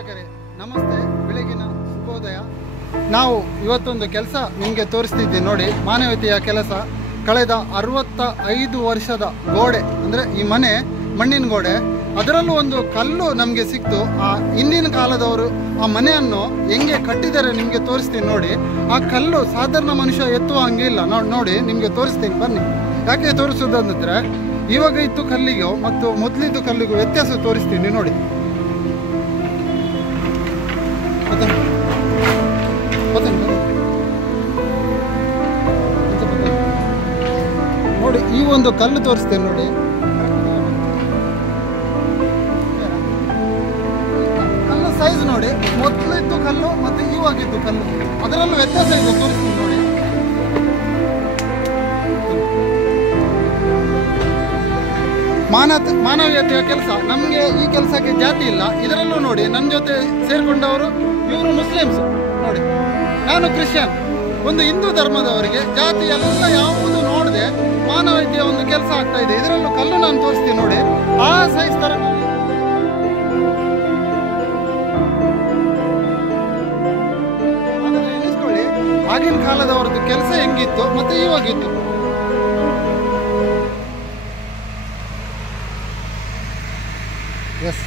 ವೀಕ್ಷಕರೇ ನಮಸ್ತೆ, ಬೆಳಗಿನ ಶುಭೋದಯ. ನಾವು ಇವತ್ತೊಂದು ಕೆಲಸ ನಿಮಗೆ ತೋರಿಸ್ತಿದ್ದೀವಿ ನೋಡಿ. ಮಾನವೀಯತೆಯ ಕೆಲಸ. ಕಳೆದ 65 ವರ್ಷದ ಗೋಡೆ, ಅಂದರೆ ಈ ಮನೆ ಮಣ್ಣಿನ ಗೋಡೆ, ಅದರಲ್ಲೂ ಒಂದು ಕಲ್ಲು ನಮಗೆ ಸಿಕ್ತು. ಆ ಹಿಂದಿನ ಕಾಲದವರು ಆ ಮನೆಯನ್ನು ಹೆಂಗೆ ಕಟ್ಟಿದ್ದಾರೆ ನಿಮಗೆ ತೋರಿಸ್ತೀನಿ ನೋಡಿ. ಆ ಕಲ್ಲು ಸಾಧಾರಣ ಮನುಷ್ಯ ಎತ್ತುವ ಹಂಗಿಲ್ಲ. ನೋಡಿ ನಿಮಗೆ ತೋರಿಸ್ತೀನಿ ಬನ್ನಿ. ಯಾಕೆ ತೋರಿಸೋದಂದ್ರೆ ಇವಾಗ ಇತ್ತು ಕಲ್ಲಿಗೂ ಮತ್ತು ಮೊದಲಿದ್ದು ಕಲ್ಲಿಗೂ ವ್ಯತ್ಯಾಸ ತೋರಿಸ್ತೀನಿ ನೋಡಿ. ನೋಡಿ ಈ ಒಂದು ಕಲ್ಲು ತೋರಿಸ್ತೇನೆ ನೋಡಿ. ಕಲ್ಲು ಸೈಜ್ ನೋಡಿ, ಮೊದಲಿದ್ದು ಕಲ್ಲು ಮತ್ತು ಇವಾಗಿದ್ದು ಕಲ್ಲು, ಅದರಲ್ಲೂ ವ್ಯತ್ಯಾಸ ಇದೆ, ತೋರಿಸ್ತೀನಿ ನೋಡಿ. ಮಾನವೀಯತೆಯ ಕೆಲಸ. ನಮಗೆ ಈ ಕೆಲಸಕ್ಕೆ ಜಾತಿ ಇಲ್ಲ. ಇದರಲ್ಲೂ ನೋಡಿ ನನ್ನ ಜೊತೆ ಸೇರಿಕೊಂಡವರು ಇವರು ಮುಸ್ಲಿಮ್ಸ್ ನೋಡಿ, ನಾನು ಕ್ರಿಶ್ಚಿಯನ್. ಒಂದು ಹಿಂದೂ ಧರ್ಮದವರಿಗೆ ಜಾತಿ ಎಲ್ಲ ಯಾವುದು ನೋಡದೆ ಮಾನವೀಯತೆಯ ಒಂದು ಕೆಲಸ ಆಗ್ತಾ ಇದೆ. ಇದರಲ್ಲೂ ಕಲ್ಲು ನಾನು ತೋರಿಸ್ತೀನಿ ನೋಡಿ. ಆ ಸೈಜ್ ತರ ಎನಿಸ್ಕೊಳ್ಳಿ. ಆಗಿನ ಕಾಲದವರದ್ದು ಕೆಲಸ ಹೆಂಗಿತ್ತು ಮತ್ತೆ ಇವಾಗಿತ್ತು. ಎಸ್,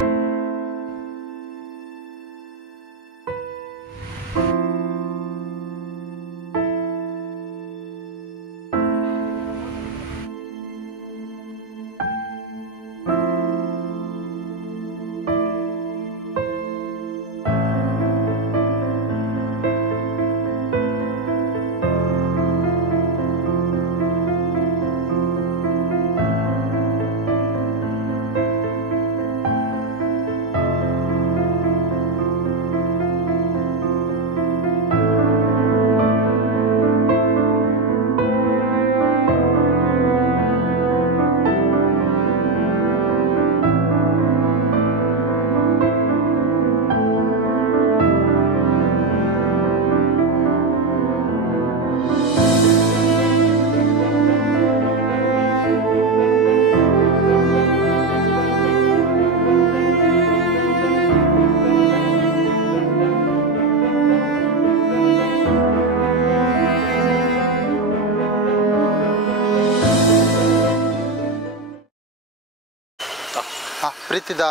ಪ್ರೀತಿದ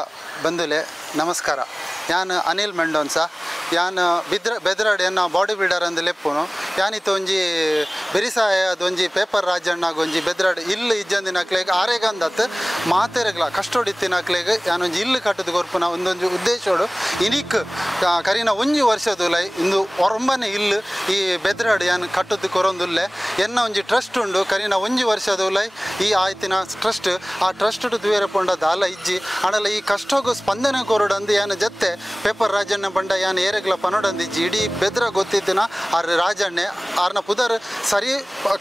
ಬಂಧುಲೆ ನಮಸ್ಕಾರ. ಯಾನ್ ಅನಿಲ್ ಮೆಂಡೋನ್ಸ. ಯಾನ್ ಬೆದ್ರಾಡಿ ಬಾಡಿ ಬಿಲ್ಡರ್ ಅಂದು ಲೆಪ್ಪುನು. ಯಾನಿತ್ತು ಒಂಜಿ ಬೆರಿಸಾಯ ಅದೊಂಜಿ ಪೇಪರ್ ರಾಜಣ್ಣಾಗ ಒಂಜಿ ಬೆದ್ರಾಡಿ ಇಲ್ಲು ಇಜ್ಜಂದಿನಕ್ಲೆಗ್ ಆರೆಗಂದತ್ ಮಾತೆರೆಗ್ಲ ಕಷ್ಟೊಡಿತ್ತಿನಕ್ಲೆಗ್ ಯಾನೊಂಜಿ ಇಲ್ಲು ಕಟ್ಟದು ಕೊರ್ಪುನ ಒಂದೊಂದು ಉದ್ದೇಶೋಡು ಇನಿಕ್ ಕರಿನ ಒಂಜಿ ವರ್ಷದುಲೈ ಇಂದು ಒರಂಬನೆ ಇಲ್ಲು ಈ ಬೆದ್ರಾಡಿ ಯಾನ್ ಕಟ್ಟದು ಕೊರೊಂದುಲ್ಲೆ ಎನ್ನ ಒಂಜಿ ಟ್ರಸ್ಟ್ ಉಂಡು. ಕರಿನ ಒಂಜಿ ವರ್ಷದುಲೈ ಈ ಆಯ್ತಿನ ಟ್ರಸ್ಟ್ ಆ ಟ್ರಸ್ಟ್ ದೂರ ಪೊಂಡ ದಾಲ ಇಜ್ಜಿ ಅಣಲ ಈ ಕಷ್ಟೋಗು ಸ್ಪಂದನೆ ಕೊರೊಡಂದು ಯಾನ ಜತ್ತೆ ಪೇಪರ್ ರಾಜಣ್ಣ ಬಂಡ ಯಾನ್ ಏರೆಗ್ಲ ಪನೋಡಂದಿಜ್ಜಿ ಇಡೀ ಬೆದ್ರ ಗೊತ್ತಿದ್ದಿನ ಆರ್ ರಾಜಣ್ಣೆ ಆರ್ನ ಪುದರ್ ಸರಿ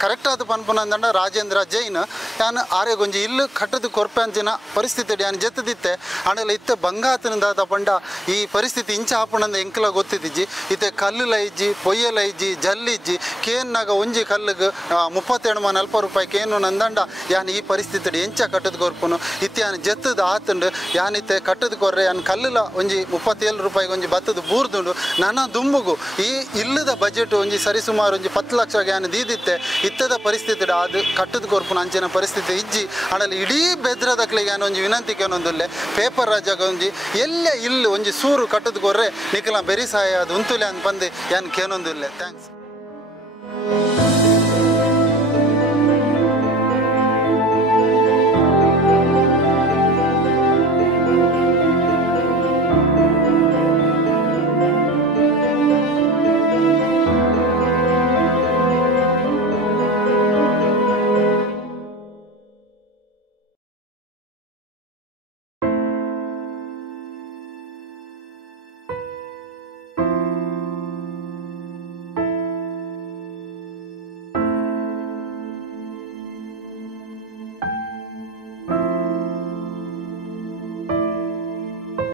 ಕರೆಕ್ಟ್ ಆದ ಪನ್ಪುನಂದಂಡ ರಾಜೇಂದ್ರ ಜೈನ್ ಯಾನ್ ಆರೆಗೊಂಜಿ ಇಲ್ಲು ಕಟ್ಟದು ಕೊರ್ಪಂಚಿನ ಪರಿಸ್ಥಿತಿ ಯಾನ್ ಜತ್ತದಿತ್ತೆ ಅಣಲ ಇತ್ತೆ ಬಂಗಾತನದಾದ ಪಂಡ ಈ ಪರಿಸ್ಥಿತಿ ಇಂಚ ಹಾಪುಣಂದ ಎಂಕಲ ಗೊತ್ತಿದ್ದಿಜ್ಜಿ ಇತ್ತೆ ಕಲ್ಲುಲ ಇಜ್ಜಿ ಪೊಯ್ಯಲ ಇಜ್ಜಿ ಜಲ್ಲಿಜ್ಜಿ ಕೇನ್ನಾಗ ಒಂಜಿ ಕಲ್ಲಿಗೆ 37-40 ರೂಪಾಯಿ ಕೇನು ನಂದಂಡ ಯಾನ್ ಈ ಪರಿಸ್ಥಿತಿ ಎಂಚ ಕಟ್ಟದು ಕೊರ್ಪುನು ಇತ್ತೆ ಯಾನ್ ಜತ್ತದ ಆತುಂಡು ಯಾನ್ ಇತ್ತೆ ಕಟ್ಟದು ಕೊರ್ರೆ ಯಾನ್ ಕಲ್ಲುಲ ಒಂಜಿ 37 ರೂಪಾಯಿಗೆ ಒಂಜಿ ಬತ್ತದ ಬೂರ್ದುಂಡು ನನ್ನ ದುಂಬುಗು ಈ ಇಲ್ಲದ ಬಜೆಟ್ ಒಂಜಿ ಸರಿಸುಮಾರು ಒಂಜಿ 10 ಲಕ್ಷ ಯಾನ್ ದೀದಿತ್ತೆ ಇತ್ತದ ಪರಿಸ್ಥಿತಿ ಅದು ಕಟ್ಟದು ಕೊರ್ಪುನ ಅಂಚಿನ ಪರಿಸ್ಥಿತಿ ಇಜ್ಜಿ ಅಣಲ್ಲಿ ಇಡೀ ಬೆದ್ರದಕ್ಲಿಗೆ ಯಾನ್ ಒಂಜಿ ವಿನಂತಿ ಕೇನೊಂದುಲ್ಲೆ ಪೇಪರ್ ರಾಜಾಗ ಒಂಜಿ ಎಲ್ಲೇ ಇಲ್ಲು ಒಂಜಿ ಸೂರು ಕಟ್ಟದು ಕೊರ್ರೆ ನಿಖಲ ಬೆರಿಸಾಯ ಅದು ಉಂತುಲೆ ಅಂತ ಬಂದು ಯಾನ್ ಕೇನೊಂದುಲ್ಲೆ. ಥ್ಯಾಂಕ್ಸ್.